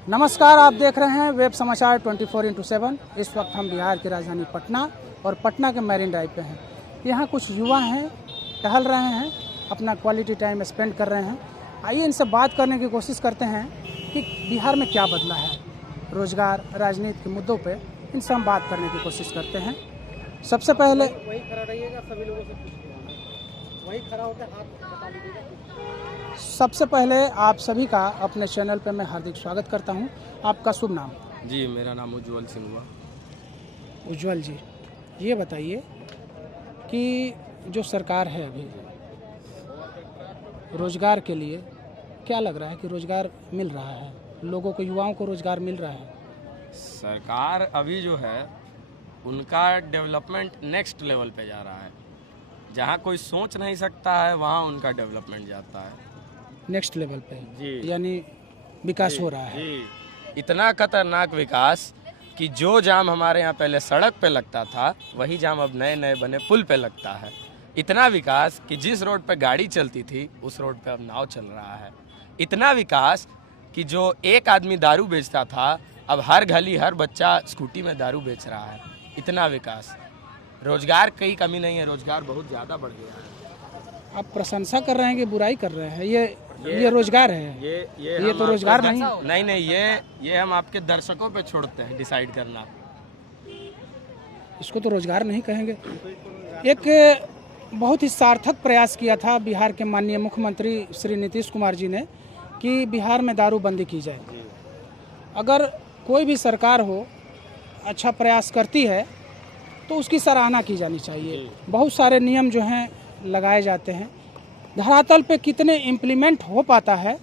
नमस्कार, आप देख रहे हैं वेब समाचार 24x7। इस वक्त हम बिहार की राजधानी पटना और पटना के मैरिन ड्राइव पे हैं। यहाँ कुछ युवा हैं, टहल रहे हैं, अपना क्वालिटी टाइम स्पेंड कर रहे हैं। आइए इनसे बात करने की कोशिश करते हैं कि बिहार में क्या बदला है, रोजगार, राजनीति के मुद्दों पे इनसे हम बात करने की कोशिश करते हैं। सबसे पहले वही खड़ा रहिएगा, सभी लोगों से पूछिएगा, वही खड़ा होकर हाथ बता दीजिएगा। सबसे पहले आप सभी का अपने चैनल पे मैं हार्दिक स्वागत करता हूं। आपका शुभ नाम? जी, मेरा नाम उज्ज्वल सिंह हुआ। उज्ज्वल जी, ये बताइए कि जो सरकार है अभी रोजगार के लिए, क्या लग रहा है कि रोजगार मिल रहा है लोगों को, युवाओं को रोजगार मिल रहा है? सरकार अभी जो है उनका डेवलपमेंट नेक्स्ट लेवल पे जा रहा है। जहाँ कोई सोच नहीं सकता है वहाँ उनका डेवलपमेंट जाता है नेक्स्ट लेवल पे जी। यानी विकास हो रहा है। जी, इतना खतरनाक विकास कि जो जाम हमारे यहाँ पहले सड़क पे लगता था वही जाम अब नए नए बने पुल पे लगता है। इतना विकास कि जिस रोड पे गाड़ी चलती थी उस रोड पे अब नाव चल रहा है। इतना विकास कि जो एक आदमी दारू बेचता था अब हर गली हर बच्चा स्कूटी में दारू बेच रहा है। इतना विकास, रोजगार की कमी नहीं है, रोजगार बहुत ज़्यादा बढ़ गया है। आप प्रशंसा कर रहे हैं कि बुराई कर रहे हैं? ये रोजगार है? ये तो रोजगार नहीं। ये हम आपके दर्शकों पे छोड़ते हैं डिसाइड करना। इसको तो रोजगार नहीं कहेंगे। एक बहुत ही सार्थक प्रयास किया था बिहार के माननीय मुख्यमंत्री श्री नीतीश कुमार जी ने कि बिहार में दारूबंदी की जाए। अगर कोई भी सरकार हो अच्छा प्रयास करती है तो उसकी सराहना की जानी चाहिए। बहुत सारे नियम जो हैं लगाए जाते हैं, धरातल पे कितने इम्प्लीमेंट हो पाता है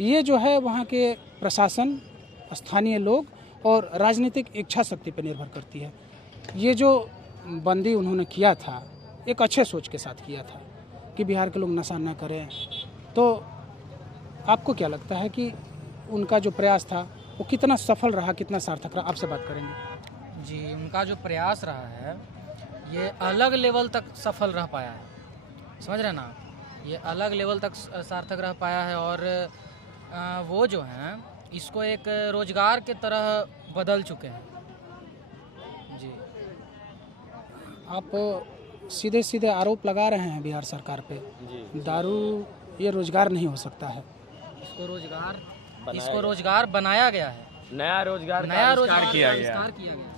ये जो है वहाँ के प्रशासन, स्थानीय लोग और राजनीतिक इच्छा शक्ति पर निर्भर करती है। ये जो बंदी उन्होंने किया था एक अच्छे सोच के साथ किया था कि बिहार के लोग नशा न करें। तो आपको क्या लगता है कि उनका जो प्रयास था वो कितना सफल रहा, कितना सार्थक रहा? आपसे बात करेंगे। जी, उनका जो प्रयास रहा है ये अलग लेवल तक सफल रह पाया है, समझ रहे ना? ये अलग लेवल तक सार्थक रह पाया है और वो जो हैं इसको एक रोजगार के तरह बदल चुके हैं। जी, आप सीधे सीधे आरोप लगा रहे हैं बिहार सरकार पे, दारू ये रोजगार नहीं हो सकता है। इसको रोजगार बनाया गया है, नया रोजगार किया गया।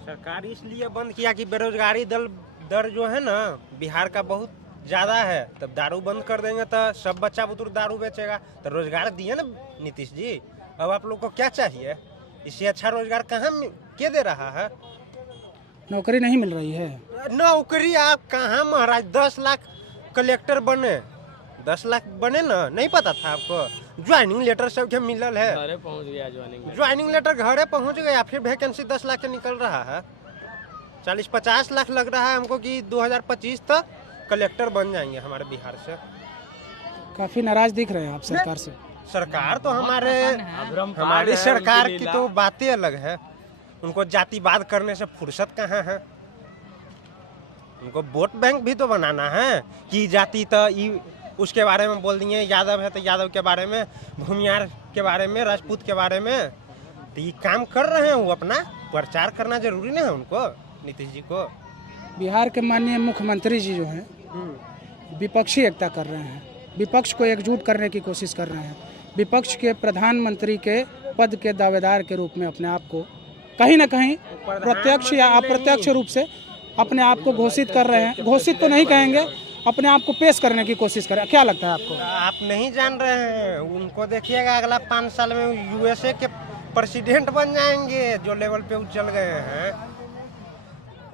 सरकार इसलिए बंद किया कि बेरोजगारी दर जो है ना बिहार का बहुत ज़्यादा है। तब दारू बंद कर देंगे तो सब बच्चा बुतुर दारू बेचेगा। तो रोजगार दिए ना नीतीश जी। अब आप लोग को क्या चाहिए? इससे अच्छा रोजगार कहाँ के दे रहा है? नौकरी नहीं मिल रही है। नौकरी आप कहाँ महाराज? 10 लाख कलेक्टर बने, 10 लाख बने ना, नहीं पता था आपको? ज्वाइनिंग लेटर सबके मिलल है, घरे पहुंच गया ज्वाइनिंग लेटर घरे पहुंच गया। फिर वैकेंसी 10 लाख के निकल रहा है। 40-50 लाख लग रहा है हमको कि 2025 तक कलेक्टर बन जाएंगे हमारे बिहार से। काफी नाराज दिख रहे हैं आप सरकार से। सरकार तो हमारी सरकार की तो बातें अलग है। उनको जातिवाद करने से फुर्सत कहाँ है? उनको वोट बैंक भी तो बनाना है कि जाति तो उसके बारे में बोल दिए, यादव है तो यादव के बारे में, भूमियार के बारे में, राजपूत के बारे में। तो ये काम कर रहे हैं, वो अपना प्रचार करना जरूरी नहीं है उनको, नीतीश जी को। बिहार के माननीय मुख्यमंत्री जी जो हैं विपक्षी एकता कर रहे हैं, विपक्ष को एकजुट करने की कोशिश कर रहे हैं। विपक्ष के प्रधानमंत्री के पद के दावेदार के रूप में अपने आप को कहीं ना कहीं प्रत्यक्ष या अप्रत्यक्ष रूप से अपने आप को घोषित कर रहे हैं। घोषित तो नहीं कहेंगे, अपने आप को पेश करने की कोशिश कर रहे हैं। क्या लगता है आपको? आप नहीं जान रहे हैं उनको, देखिएगा अगला 5 साल में यूएसए के प्रेसिडेंट बन जाएंगे, जो लेवल पे उछल गए हैं।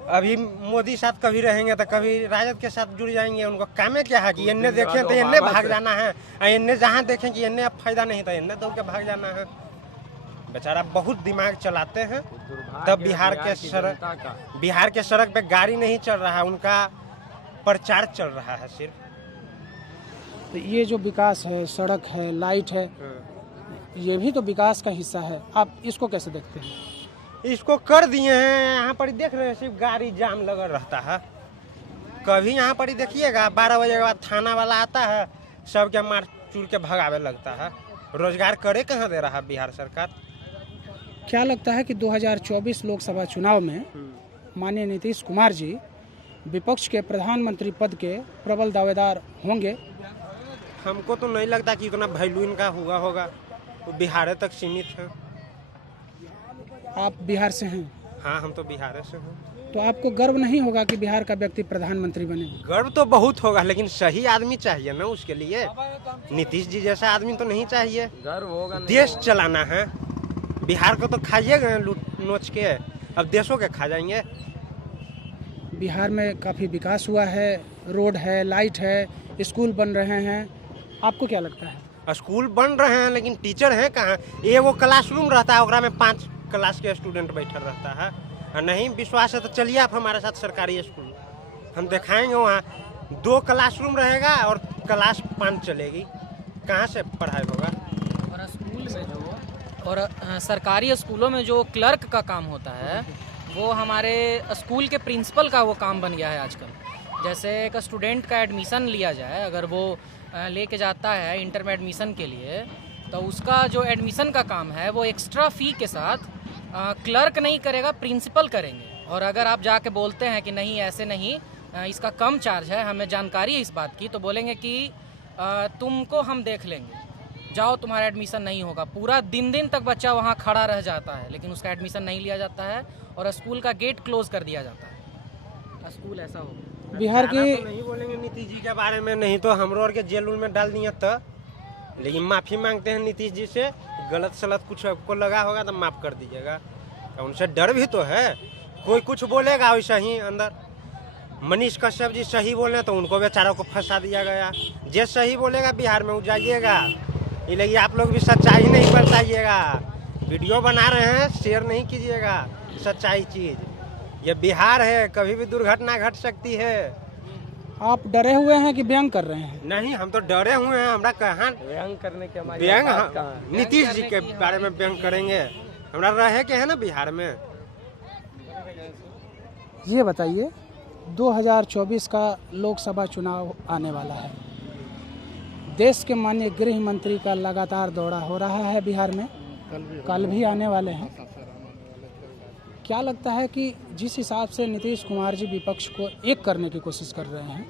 अभी मोदी साथ कभी रहेंगे तो कभी राजद के साथ जुड़ जाएंगे। उनको काम है क्या है कि इन्हें देखें तो इन्हें भाग जाना है, इन्हें जहाँ देखें कि इन्हें अब फायदा नहीं था इन्हें दौड़ के भाग जाना है। बेचारा बहुत दिमाग चलाते हैं। तब बिहार के सड़क पे गाड़ी नहीं चल रहा है, उनका प्रचार चल रहा है सिर्फ। तो ये जो विकास है, सड़क है, लाइट है, ये भी तो विकास का हिस्सा है। आप इसको कैसे देखते हैं? इसको कर दिए हैं। यहाँ पर देख रहे हैं सिर्फ गाड़ी जाम लगा रहता है। कभी यहाँ पर देखिएगा 12 बजे के बाद थाना वाला आता है, सबके मार चूर के भगावे लगता है। रोजगार करे कहाँ दे रहा है बिहार सरकार? क्या लगता है कि 2024 लोकसभा चुनाव में माननीय नीतीश कुमार जी विपक्ष के प्रधानमंत्री पद के प्रबल दावेदार होंगे? हमको तो नहीं लगता कि इतना वैल्यू इनका हुआ होगा, वो बिहार तक सीमित है। आप बिहार से हैं, हाँ, हम तो बिहार से हैं। तो आपको गर्व नहीं होगा कि बिहार का व्यक्ति प्रधानमंत्री बने? गर्व तो बहुत होगा, लेकिन सही आदमी चाहिए ना उसके लिए। नीतीश जी जैसा आदमी तो नहीं चाहिए। गर्व होगा, देश चलाना है, बिहार को तो खाइएगा लूट नोच के, अब देशों के खा जाएंगे। बिहार में काफ़ी विकास हुआ है, रोड है, लाइट है, स्कूल बन रहे हैं, आपको क्या लगता है? स्कूल बन रहे हैं लेकिन टीचर हैं कहाँ? एगो क्लासरूम रहता है, ओकरा में 5 क्लास के स्टूडेंट बैठल रहता है। और नहीं विश्वास है तो चलिए आप हमारे साथ सरकारी स्कूल, हम दिखाएंगे। वहाँ 2 क्लासरूम रहेगा और क्लास 5 चलेगी, कहाँ से पढ़ाई होगा? और स्कूल में जो सरकारी स्कूलों में जो क्लर्क का काम होता है वो हमारे स्कूल के प्रिंसिपल का वो काम बन गया है आजकल। जैसे एक स्टूडेंट का एडमिशन लिया जाए, अगर वो लेके जाता है इंटर में एडमिशन के लिए, तो उसका जो एडमिशन का काम है वो एक्स्ट्रा फ़ी के साथ क्लर्क नहीं करेगा, प्रिंसिपल करेंगे। और अगर आप जाके बोलते हैं कि नहीं ऐसे नहीं, इसका कम चार्ज है, हमें जानकारी है इस बात की, तो बोलेंगे कि तुमको हम देख लेंगे, जाओ तुम्हारा एडमिशन नहीं होगा। पूरा दिन तक बच्चा वहाँ खड़ा रह जाता है, लेकिन उसका एडमिशन नहीं लिया जाता है और स्कूल का गेट क्लोज कर दिया जाता है। स्कूल ऐसा हो बिहार की तो नहीं बोलेंगे नीतीश जी के बारे में, नहीं तो हमरो और के जेल में डाल दिए तो। लेकिन माफ़ी मांगते हैं नीतीश जी से, गलत सलत कुछ आपको लगा होगा तो माफ़ कर दीजिएगा। उनसे डर भी तो है, कोई कुछ बोलेगा वैसा ही अंदर। मनीष कश्यप जी सही बोले तो उनको बेचारों को फंसा दिया गया। जे सही बोलेगा बिहार में वो जाइएगा, इसलिए आप लोग भी सच्चाई नहीं बताइएगा। वीडियो बना रहे हैं, शेयर नहीं कीजिएगा सच्चाई चीज़। ये बिहार है, कभी भी दुर्घटना घट सकती है। आप डरे हुए हैं कि व्यंग कर रहे हैं? नहीं, हम तो डरे हुए हैं। हमरा कहाँ व्यंग करने के हमारी व्यंग, औकात कहाँ है? नीतीश जी के बारे में व्यंग करेंगे? हमरा रहे के है ना बिहार में। ये बताइए, 2024 का लोकसभा चुनाव आने वाला है, देश के माननीय गृह मंत्री का लगातार दौरा हो रहा है बिहार में, कल भी आने वाले हैं। क्या लगता है कि जिस हिसाब से नीतीश कुमार जी विपक्ष को एक करने की कोशिश कर रहे हैं,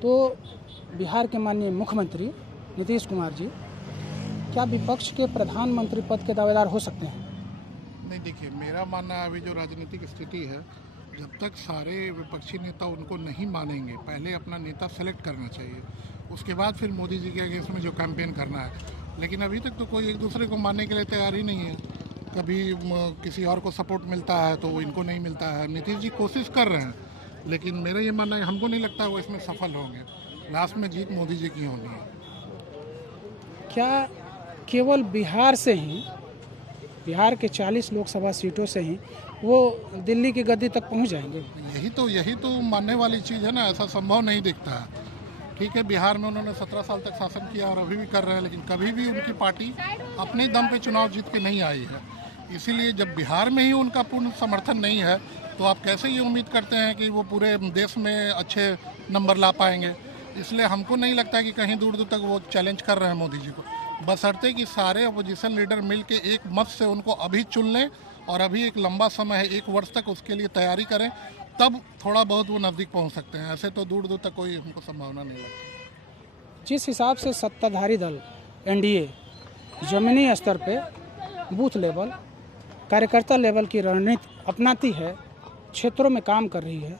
तो बिहार के माननीय मुख्यमंत्री नीतीश कुमार जी क्या विपक्ष के प्रधानमंत्री पद के दावेदार हो सकते हैं? नहीं, देखिए, मेरा मानना है अभी जो राजनीतिक स्थिति है, जब तक सारे विपक्षी नेता उनको नहीं मानेंगे, पहले अपना नेता सेलेक्ट करना चाहिए, उसके बाद फिर मोदी जी के अगेंस्ट में जो कैंपेन करना है। लेकिन अभी तक तो कोई एक दूसरे को मानने के लिए तैयार ही नहीं है। कभी किसी और को सपोर्ट मिलता है तो इनको नहीं मिलता है। नीतीश जी कोशिश कर रहे हैं, लेकिन मेरा ये मानना है, हमको नहीं लगता वो इसमें सफल होंगे। लास्ट में जीत मोदी जी की होनी है। क्या केवल बिहार से ही, बिहार के 40 लोकसभा सीटों से ही वो दिल्ली की गद्दी तक पहुंच जाएंगे? यही तो मानने वाली चीज़ है ना। ऐसा संभव नहीं दिखता है। ठीक है, बिहार में उन्होंने 17 साल तक शासन किया और अभी भी कर रहे हैं, लेकिन कभी भी उनकी पार्टी अपने दम पे चुनाव जीत के नहीं आई है। इसीलिए जब बिहार में ही उनका पूर्ण समर्थन नहीं है, तो आप कैसे ये उम्मीद करते हैं कि वो पूरे देश में अच्छे नंबर ला पाएंगे? इसलिए हमको नहीं लगता कि कहीं दूर दूर तक वो चैलेंज कर रहे हैं मोदी जी को। बशर्ते कि सारे अपोजिशन लीडर मिल के एक मत से उनको अभी चुन लें, और अभी एक लंबा समय है, 1 वर्ष तक उसके लिए तैयारी करें, तब थोड़ा बहुत वो नज़दीक पहुंच सकते हैं। ऐसे तो दूर दूर तक कोई हमको संभावना नहीं लगती। जिस हिसाब से सत्ताधारी दल एनडीए जमीनी स्तर पे, बूथ लेवल, कार्यकर्ता लेवल की रणनीति अपनाती है, क्षेत्रों में काम कर रही है,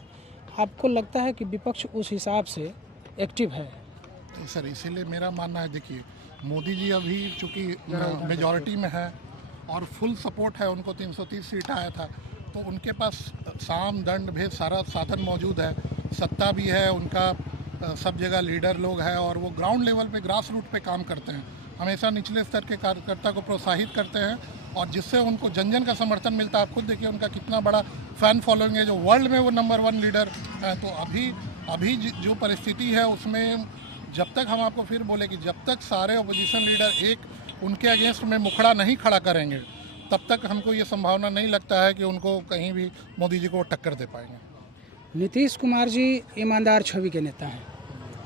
आपको लगता है कि विपक्ष उस हिसाब से एक्टिव है? तो सर, इसीलिए मेरा मानना है, देखिए, मोदी जी अभी चूँकि मेजॉरिटी में है और फुल सपोर्ट है, उनको 330 सीट आया था, तो उनके पास साम दंड भेद सारा साधन मौजूद है, सत्ता भी है, उनका सब जगह लीडर लोग हैं, और वो ग्राउंड लेवल पे, ग्रास रूट पे काम करते हैं, हमेशा निचले स्तर के कार्यकर्ता को प्रोत्साहित करते हैं, और जिससे उनको जन जन का समर्थन मिलता है। आप खुद देखिए उनका कितना बड़ा फ़ैन फॉलोइंग है, जो वर्ल्ड में वो नंबर 1 लीडर है। तो अभी जो परिस्थिति है उसमें, जब तक हम आपको फिर बोले कि जब तक सारे अपोजिशन लीडर एक उनके अगेंस्ट में मुखड़ा नहीं खड़ा करेंगे, तब तक हमको ये संभावना नहीं लगता है कि उनको कहीं भी मोदी जी को टक्कर दे पाएंगे। नीतीश कुमार जी ईमानदार छवि के नेता हैं,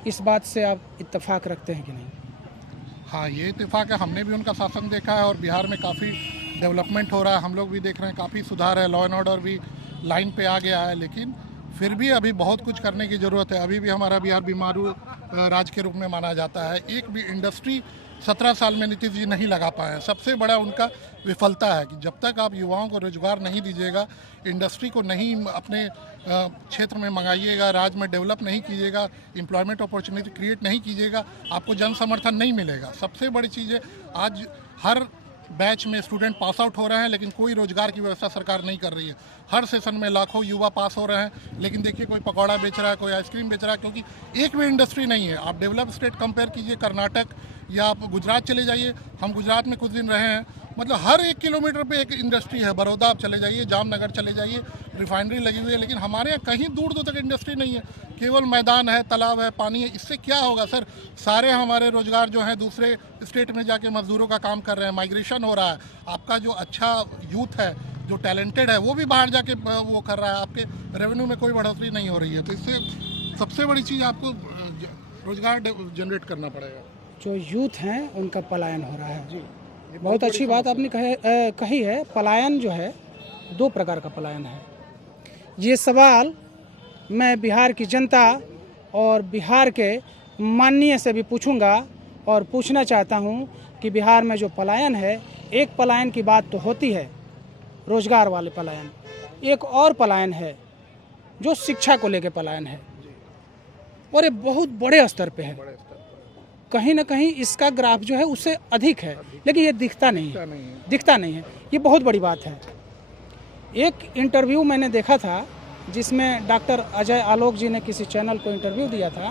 इस बात से आप इत्तेफाक रखते हैं कि नहीं? हाँ, ये इत्तेफाक है। हमने भी उनका शासन देखा है और बिहार में काफ़ी डेवलपमेंट हो रहा है, हम लोग भी देख रहे हैं काफ़ी सुधार है, लॉ एंड ऑर्डर भी लाइन पे आ गया है, लेकिन फिर भी अभी बहुत कुछ करने की ज़रूरत है। अभी भी हमारा बिहार बीमारू राज्य के रूप में माना जाता है। एक भी इंडस्ट्री 17 साल में नीतीश जी नहीं लगा पाए हैं। सबसे बड़ा उनका विफलता है कि जब तक आप युवाओं को रोजगार नहीं दीजिएगा, इंडस्ट्री को नहीं अपने क्षेत्र में मंगाइएगा, राज्य में डेवलप नहीं कीजिएगा, एम्प्लॉयमेंट अपॉर्चुनिटी क्रिएट नहीं कीजिएगा, आपको जन समर्थन नहीं मिलेगा। सबसे बड़ी चीज़ है, आज हर बैच में स्टूडेंट पास आउट हो रहे हैं, लेकिन कोई रोजगार की व्यवस्था सरकार नहीं कर रही है। हर सेशन में लाखों युवा पास हो रहे हैं, लेकिन देखिए कोई पकौड़ा बेच रहा है, कोई आइसक्रीम बेच रहा है, क्योंकि एक भी इंडस्ट्री नहीं है। आप डेवलप स्टेट कंपेयर कीजिए, कर्नाटक या आप गुजरात चले जाइए, हम गुजरात में कुछ दिन रहे हैं, मतलब हर 1 किलोमीटर पे एक इंडस्ट्री है। बड़ौदा आप चले जाइए, जामनगर चले जाइए, रिफाइनरी लगी हुई है, लेकिन हमारे यहाँ कहीं दूर दूर तक इंडस्ट्री नहीं है। केवल मैदान है, तालाब है, पानी है। इससे क्या होगा सर? सारे हमारे रोजगार जो है दूसरे स्टेट में जाके मजदूरों का काम कर रहे हैं, माइग्रेशन हो रहा है। आपका जो अच्छा यूथ है, जो टैलेंटेड है, वो भी बाहर जाके वो कर रहा है, आपके रेवेन्यू में कोई बढ़ोतरी नहीं हो रही है। तो इससे सबसे बड़ी चीज़ आपको रोजगार जनरेट करना पड़ेगा। जो यूथ हैं उनका पलायन हो रहा है। जी, बहुत अच्छी बात आपने कही है। पलायन जो है 2 प्रकार का पलायन है। ये सवाल मैं बिहार की जनता और बिहार के माननीय से भी पूछूंगा और पूछना चाहता हूं कि बिहार में जो पलायन है, एक पलायन की बात तो होती है, रोजगार वाले पलायन, एक और पलायन है जो शिक्षा को लेकर पलायन है, और ये बहुत बड़े स्तर पे है। कहीं ना कहीं इसका ग्राफ जो है उससे अधिक है, लेकिन ये दिखता नहीं है। ये बहुत बड़ी बात है। एक इंटरव्यू मैंने देखा था जिसमें डॉक्टर अजय आलोक जी ने किसी चैनल को इंटरव्यू दिया था,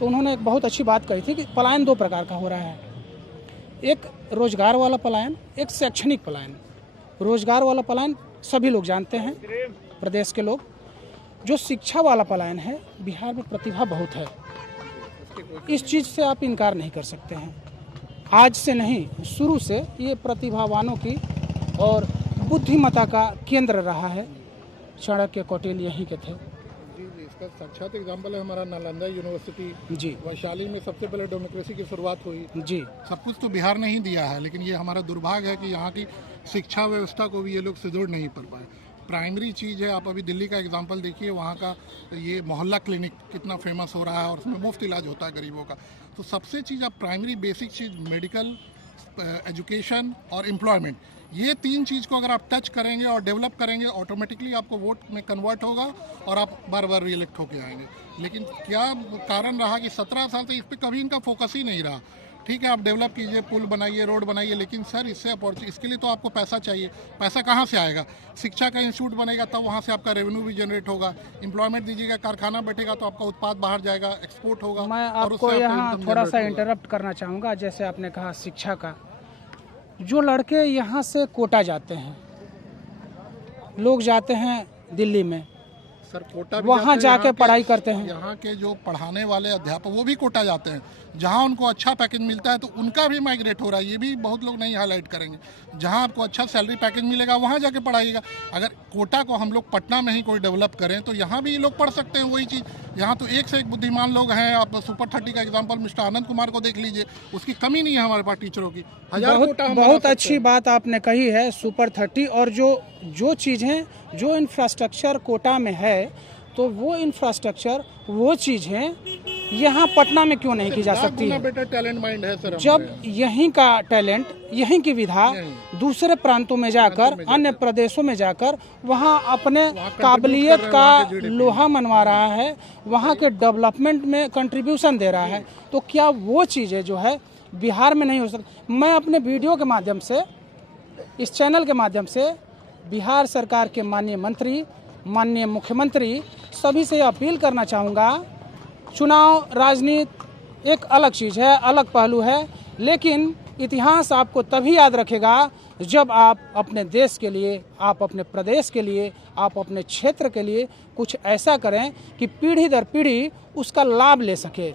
तो उन्होंने एक बहुत अच्छी बात कही थी कि पलायन 2 प्रकार का हो रहा है। एक रोजगार वाला पलायन, एक शैक्षणिक पलायन। रोजगार वाला पलायन सभी लोग जानते हैं, प्रदेश के लोग। जो शिक्षा वाला पलायन है, बिहार में प्रतिभा बहुत है, इस चीज़ से आप इनकार नहीं कर सकते हैं। आज से नहीं, शुरू से ये प्रतिभावानों की और बुद्धिमत्ता का केंद्र रहा है। चाणक्य कौटिल्य यहीं के थे। जी, इसका साक्षात एग्जाम्पल है हमारा नालंदा यूनिवर्सिटी। जी, वैशाली में सबसे पहले डेमोक्रेसी की शुरुआत हुई। जी, सब कुछ तो बिहार ने ही दिया है, लेकिन ये हमारा दुर्भाग्य है कि यहाँ की शिक्षा व्यवस्था को भी ये लोग सुदृढ़ नहीं कर पाए। प्राइमरी चीज़ है, आप अभी दिल्ली का एग्जांपल देखिए, वहाँ का ये मोहल्ला क्लिनिक कितना फेमस हो रहा है और उसमें मुफ्त इलाज होता है गरीबों का। तो सबसे चीज़ आप प्राइमरी बेसिक चीज़ मेडिकल, एजुकेशन और एम्प्लॉयमेंट, ये 3 चीज़ को अगर आप टच करेंगे और डेवलप करेंगे, ऑटोमेटिकली आपको वोट में कन्वर्ट होगा और आप बार बार रीइलेक्ट होके आएंगे। लेकिन क्या कारण रहा कि 17 साल से इस पर कभी इनका फोकस ही नहीं रहा। ठीक है, आप डेवलप कीजिए, पुल बनाइए, रोड बनाइए, लेकिन सर इसके लिए तो आपको पैसा चाहिए। पैसा कहाँ से आएगा? शिक्षा का इंस्टीट्यूट बनेगा तब वहाँ से आपका रेवेन्यू भी जनरेट होगा। एम्प्लॉयमेंट दीजिएगा, कारखाना बैठेगा तो आपका उत्पाद बाहर जाएगा, एक्सपोर्ट होगा। मैं आपको यहाँ थोड़ा सा इंटरप्ट करना चाहूँगा। जैसे आपने कहा शिक्षा का, जो लड़के यहाँ से कोटा जाते हैं, लोग जाते हैं दिल्ली में, सर कोटा भी वहाँ जाके पढ़ाई करते हैं। यहाँ के जो पढ़ाने वाले अध्यापक वो भी कोटा जाते हैं, जहाँ उनको अच्छा पैकेज मिलता है तो उनका भी माइग्रेट हो रहा है। ये भी बहुत लोग नहीं हाईलाइट करेंगे। जहाँ आपको अच्छा सैलरी पैकेज मिलेगा वहाँ जाके पढ़ाइएगा। अगर कोटा को हम लोग पटना में ही कोई डेवलप करें तो यहाँ भी ये लोग पढ़ सकते हैं वही चीज़। यहाँ तो एक से एक बुद्धिमान लोग हैं। आप सुपर 30 का एग्जाम्पल मिस्टर आनंद कुमार को देख लीजिए, उसकी कमी नहीं है हमारे पास टीचरों की। बहुत अच्छी बात आपने कही है, सुपर 30। और जो चीज़ें, जो इंफ्रास्ट्रक्चर कोटा में है, तो वो इंफ्रास्ट्रक्चर, वो चीज़ें यहाँ पटना में क्यों नहीं की जा सकती है? बेटर टैलेंट माइंड है सर। जब यहीं का टैलेंट, यहीं की विधा दूसरे प्रांतों में जाकर, अन्य प्रदेशों में जाकर वहाँ अपने काबिलियत का लोहा मनवा रहा है, वहाँ के डेवलपमेंट में कंट्रीब्यूशन दे रहा है, तो क्या वो चीज़ें जो है बिहार में नहीं हो सकती? मैं अपने वीडियो के माध्यम से, इस चैनल के माध्यम से बिहार सरकार के माननीय मंत्री, माननीय मुख्यमंत्री सभी से अपील करना चाहूँगा। चुनाव राजनीति एक अलग चीज़ है, अलग पहलू है, लेकिन इतिहास आपको तभी याद रखेगा जब आप अपने देश के लिए, आप अपने प्रदेश के लिए, आप अपने क्षेत्र के लिए कुछ ऐसा करें कि पीढ़ी दर पीढ़ी उसका लाभ ले सके।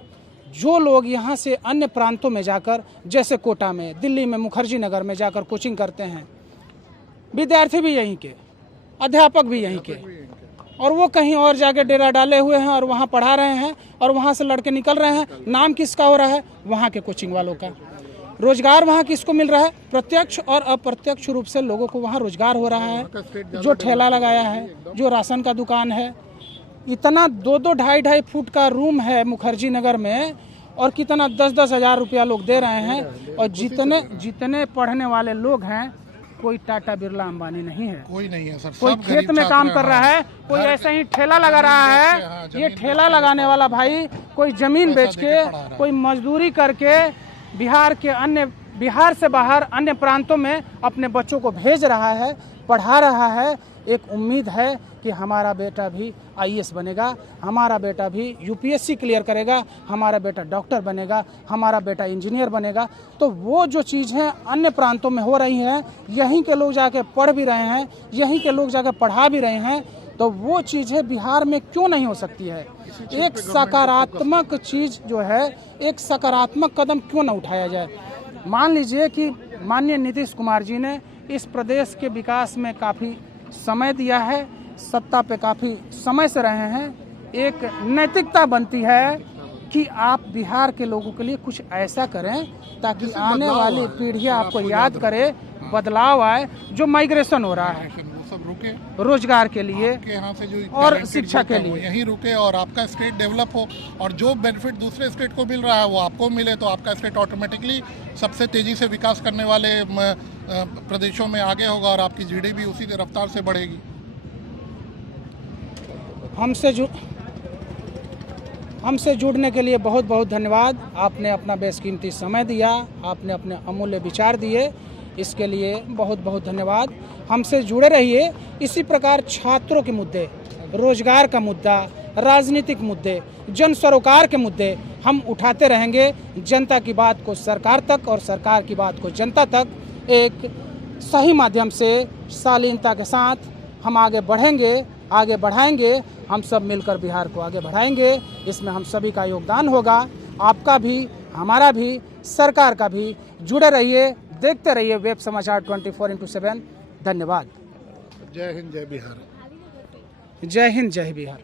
जो लोग यहाँ से अन्य प्रांतों में जाकर, जैसे कोटा में, दिल्ली में, मुखर्जी नगर में जाकर कोचिंग करते हैं, विद्यार्थी भी यहीं के, अध्यापक भी यहीं के, और वो कहीं और जाके डेरा डाले हुए हैं और वहाँ पढ़ा रहे हैं और वहाँ से लड़के निकल रहे हैं। नाम किसका हो रहा है? वहाँ के कोचिंग वालों का। रोजगार वहाँ किसको मिल रहा है? प्रत्यक्ष और अप्रत्यक्ष रूप से लोगों को वहाँ रोजगार हो रहा है। जो ठेला लगाया है, जो राशन का दुकान है, इतना 2-2, 2.5 फुट का रूम है मुखर्जी नगर में, और कितना 10-10 हज़ार रुपया लोग दे रहे हैं। और जितने पढ़ने वाले लोग हैं, कोई टाटा बिरला अंबानी नहीं है, कोई नहीं है सर। कोई सब खेत गरीब में काम छात्र कर रहा है, कोई ऐसे ही ठेला लगा रहा है। ये ठेला लगाने वाला भाई कोई जमीन बेच के, कोई मजदूरी करके बिहार से बाहर अन्य प्रांतों में अपने बच्चों को भेज रहा है, पढ़ा रहा है। एक उम्मीद है कि हमारा बेटा भी आईएएस बनेगा, हमारा बेटा भी यूपीएससी क्लियर करेगा, हमारा बेटा डॉक्टर बनेगा, हमारा बेटा इंजीनियर बनेगा। तो वो जो चीज़ें अन्य प्रांतों में हो रही हैं, यहीं के लोग जाके पढ़ भी रहे हैं, यहीं के लोग जाके पढ़ा भी रहे हैं, तो वो चीज़ें बिहार में क्यों नहीं हो सकती है? एक सकारात्मक चीज़ जो है, एक सकारात्मक कदम क्यों न उठाया जाए? मान लीजिए कि माननीय नीतीश कुमार जी ने इस प्रदेश के विकास में काफ़ी समय दिया है, सत्ता पे काफ़ी समय से रहे हैं। एक नैतिकता बनती है कि आप बिहार के लोगों के लिए कुछ ऐसा करें ताकि आने वाली पीढ़ियां आपको याद करे, बदलाव आए। जो माइग्रेशन हो रहा है वो सब रुके, रोजगार के लिए आपके यहाँ से जो और talented शिक्षा के youth है, वो लिए। यहीं रुके और आपका स्टेट डेवलप हो, और जो बेनिफिट दूसरे स्टेट को मिल रहा है वो आपको मिले, तो आपका स्टेट ऑटोमेटिकली सबसे तेजी से विकास करने वाले प्रदेशों में आगे होगा और आपकी जीडीपी उसी रफ्तार से बढ़ेगी। हमसे जुड़ने के लिए बहुत बहुत धन्यवाद। आपने अपना बेशकीमती समय दिया, आपने अपने अमूल्य विचार दिए, इसके लिए बहुत बहुत धन्यवाद। हमसे जुड़े रहिए। इसी प्रकार छात्रों के मुद्दे, रोजगार का मुद्दा, राजनीतिक मुद्दे, जन सरोकार के मुद्दे हम उठाते रहेंगे। जनता की बात को सरकार तक और सरकार की बात को जनता तक एक सही माध्यम से, शालीनता के साथ हम आगे बढ़ाएंगे। हम सब मिलकर बिहार को आगे बढ़ाएंगे। इसमें हम सभी का योगदान होगा, आपका भी, हमारा भी, सरकार का भी। जुड़े रहिए, देखते रहिए वेब समाचार 24x7। धन्यवाद। जय हिंद, जय बिहार। जय हिंद, जय बिहार।